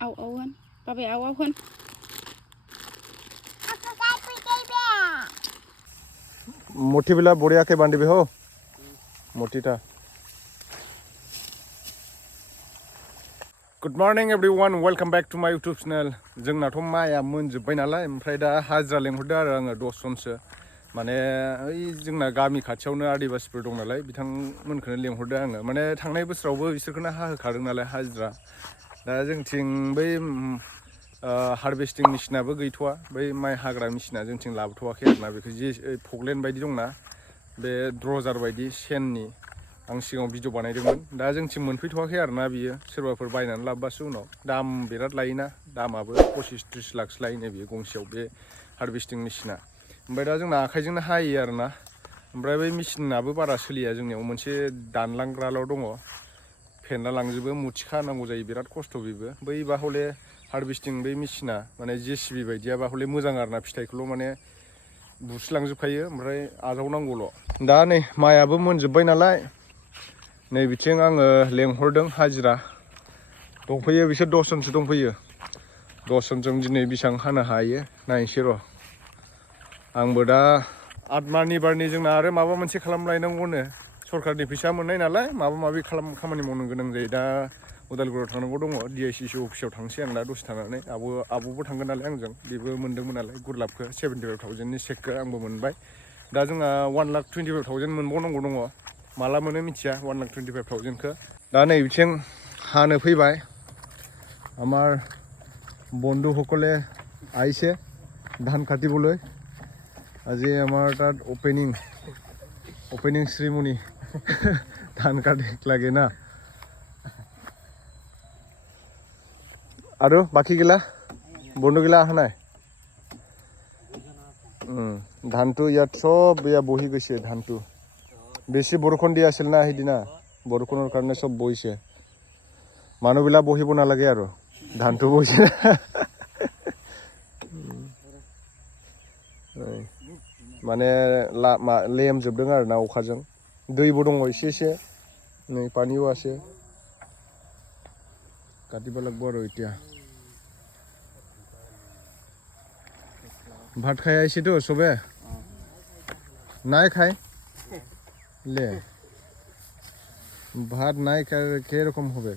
Ao hơn, ba về ao hơn. मोटी बिला बढ़िया के बांधी भी हो मोटीटा good morning everyone welcome back to my YouTube channel जोंनाथ' माइया मोनजोब्बाय नालाय ओमफ्राय दा हाजिरा लेंहरदो आरो आङो 10 जनसो माने ओइ जोंना गामि खाथियावनो आदिबासिफोर दं नालाय बिथांमोनखौनो लेंहरदो आङो माने थांनाय बोसोरावबो बिसोरखौनो हाहोखादों नालाय हाजिरा दा जोंथिं बै हार्वेस्टिं मेसिनाबो गैथ'वा बै माइ हाग्रा मेसिना जोंथिं लाबोथ'वाखै आरोना बेखौ जे फगलेन बायदि दंना बे ड्रजार बायदि सेननि आं सिगाङाव भिडिअ बानायदोंमोन दा जोंथिं मोनफैथ'वाखै आरोना बियो सोरबाफोर बायनानै लाबोबासो उनाव दाम बिराद लायोना दामाबो 25-30 लाखसो लायोनो बियो गंसेयाव बे हार्वेस्टिं मेसिना ओमफ्राय दा जोंना आखाइजोंनो हायो आरोना ओमफ्राय बै मेसिनाबो बारा सोलिया जोंनियाव मोनसे दानलांग्राल' दङ फेनला लांजोबो मुथिखा नांगौ जायो बिराद खस्थ' बेबो बैबा हले हार्वेस्टिं बै मेसिना माने जेसिबि बायदियाबा हले मोजां आरोना फिथाइखौल' माने बुस्रिलांजोबखायो ओमफ्राय आजावनांगौल' दा नै माइयाबो मोनजोब्बाय नालाय नै बिथिं आङो लेंहरदों हाजिरा दंफैयो बिसोर 10 जनसो दंफैयो 10 जनजों दिनै बेसेबां हानो हायो नायनोसै र' आंबो दा आदमानि बारनि जोंना आरो माबा मोनसे खालामलायनांगौनो सरकारनि फैसा मोननाय नालाय माबा माबि खामानि मावनो गोनां जायो दा उदालगुरियाव थांनांगौ दङ DICC अफिसाव थांसै आं दा दसे थानानै आब'बो थांगोन नालाय आंजों बेबो मोनदोंमोन नालाय गुरलाबखौ 75,000नि चेकखौ आंबो मोनबाय दा जोंहा 1,25,000 मोनबावनांगौ दङ माला मोनो मिथिया 1,25,000खौ दा नै बिथिं हानो फैबाय আমাৰ বন্ধুসকলে আহিছে ধান কাটিবলৈ আজি আমাৰ তাত ওপেনিং সেৰেমনি ধান কাটি লাগে না আৰু বাকীগিলা বন্ধুগিলা অহা নাই ধানটো ইয়াত সব বেয়া বহি গৈছে ধানটো বেছি বৰষুণ দি আছিল না সেইদিনা বৰষুণৰ কাৰণে সব বহিছে মানুহবিলাক বহিব নালাগে আৰু ধানটো বহিছে माने लेमजोबदों आरो ना अखाजों दैबो दङ एसे एसे नै पानिबो আছে কাটিব লাগিব আৰু এতিয়া ভাত খাই আহিছেতো সবে নাই খাই ले ভাত নাই খাই কিরকম হবে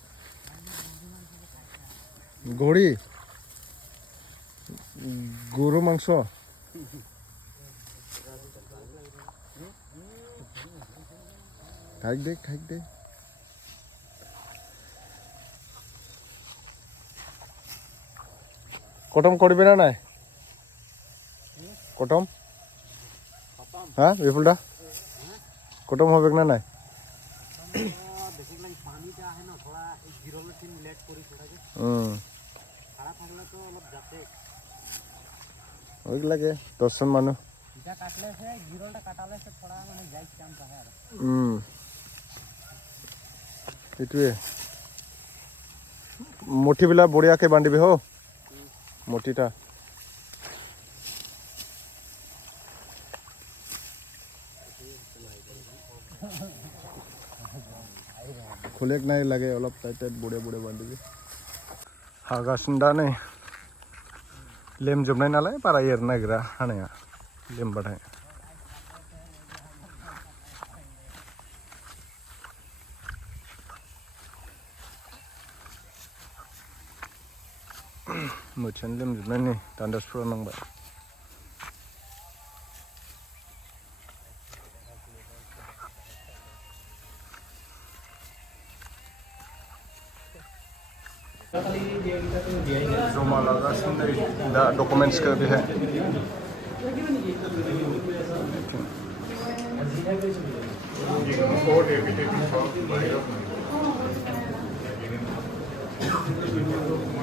গরু মাংস খাই দে কটম করবে না নাই কটম হ্যাঁ বিপুলদা কটম হবে না নাই লাগে 10 জন মানুহ এইটোৱে মুঠিবিলাক বঢ়িয়াকে বান্ধিবি হো মুঠিটা खुलेक নাই লাগে অলপ টাইট বঢ়িয়া বান্ধিবি हागासिनो दा नै लेमजोबनाय नालाय बारा एरनो नागिरा हानाया लेमबाथाय मोथियानो लेमजोबनाय नै दान्दासफोराव नांबाय जमा लागासिनो दा डकुमेन्ट्सखौ बेहाय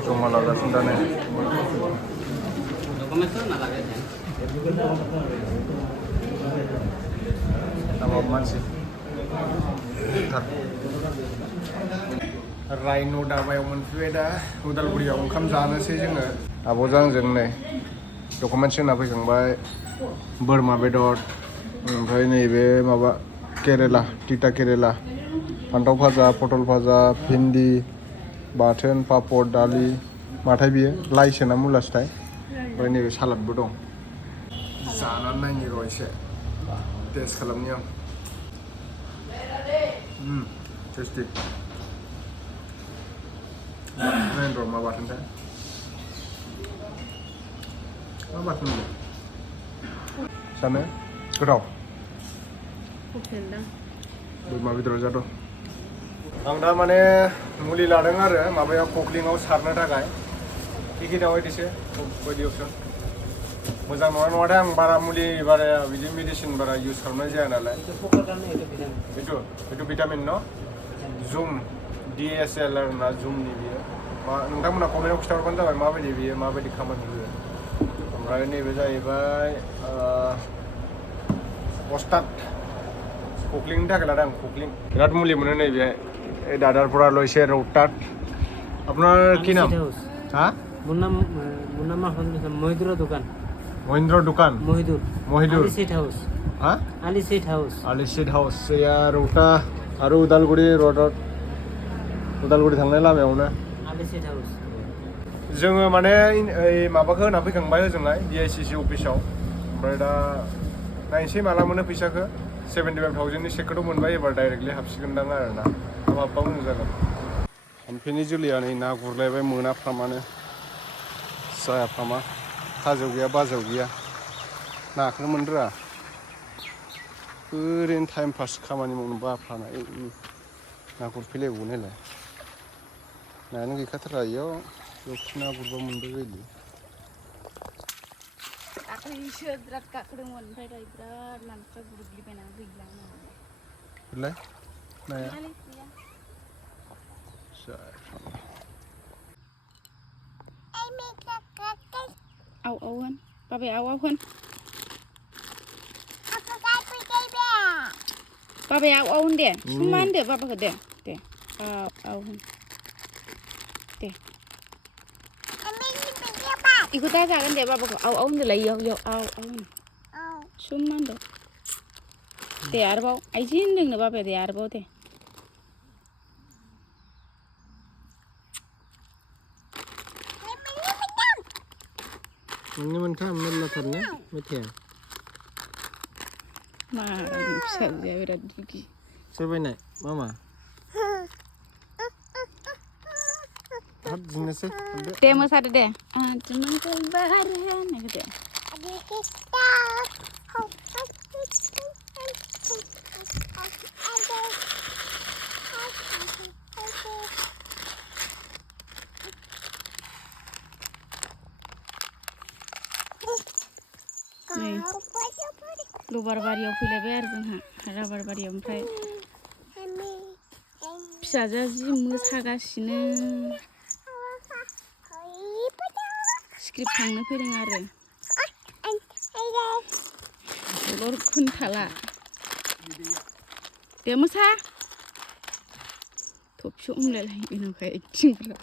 जमा लागासिनो दा नै मानसि रायन' दाबायाव मोनफैबाय दा उदालगुरियाव ओंखाम जानोसै जोङो आब'जों आंजों नै डकुमेन्ट्स होना फैखांबाय बोरमा बेदर ओमफ्राय नैबे माबा केरेला तिता केरेला फान्थाव भाजा पटल भाजा भिन्दि बाथोन पापर दालि माथाय बियो लाइसो ना मुला फिथाइ ओमफ्राय नैबे सालादबो दं जानानै नायनि र' एसे टेस्ट खालामनि आं टेस्टि नायनि र' मा बाथोनथाय मा बाथोन मोनलाय जानो गोथाव बोरमा बेदर जादों आं दा माने मुलि लादों आरो माबायाव ककलिंआव सारनो थाखाय टिकेटाव बायदिसो बायदि अपसन मोजां नङाथाय आं बारा मुलि बारा बिदि मेडिसिन बारा इउज खालामनाय जाया नालाय बेथ' भिटामिन न जुम DSL आरोना जुमनि बियो नोंथांमोना कमेन्टआव खिन्थाहरबानो जाबाय माबायदि बियो माबायदि खामानि होयो ओमफ्राय नैबे जाहैबाय अस्ताद ककलिंनि थाखाय लादों आं ककलिं बिराद मुलि मोनो नैबेहाय दादारपुरा लयसे रौताद আপনার কি নাম হ্যাঁ মুন্না মহিদুর দোকান মহিন্দ্র দোকান মহিদুর আলি সিট হাউস হ্যাঁ আলি সিট হাউস रौता आरो उदालगुरि रडआव उदालगुरि थांनाय लामायावनो आलि सिट हाउस जोङो माने माबाखौ होना फैखांबाय ओजोंहाय DICC अफिसाव ओमफ्राय दा नायनोसै माला मोनो फैसाखौ 75,000नि चेकखौथ' मोनबाय एबार डाइरेक्टलि हाबसिगोनदां आरोना हाबबा मोजां जागोन हामफेनि जोलैया नै ना गुरलायबाय मोनाफ्रामानो जायाफ्रामा हाजोआव गैया बाजोआव गैया नाखौनो मोनद्रा ओरैनो टाइम पास खामानि मावनो बाफ्रानाय ना गुरफैलायबावो नायलाय नायानो गैखाथारा इयाव ना गुरबा मोनबाय बायदि दाख्लैसो बिराद गाखोदोंमोन ओमफ्राय दायो बिराद मानसिफ्रा गुरग्लिबायना गैला बिलाय नाया Au hơn, ba bé au hơn. Ba bé au hơn đẻ, xung đẻ ba bé đẻ, đẻ, au hơn, đẻ. Iku ta ra cái đẻ ba bé au hơn để lấy yêu au hơn. Xung đẻ. Đẻ ở bao, ai chín đừng nữa ba bé đẻ ở bao đẻ. ini mentah melatarnya betul Mà sợ gì vậy đi sao bên này mama hot jenisnya Deh mas ada deh cuman kebaran gitu deh Lubar bariयाव फैलायबाय आरो जोंहा राबार बारियाव ओमफ्राय फिसाजोआ जि मोसागासिनो script थांनो फैदों आरो लर खोन्थाला दे मोसा थबसो हमलायलायो उनावहाय एक्टिंफोरा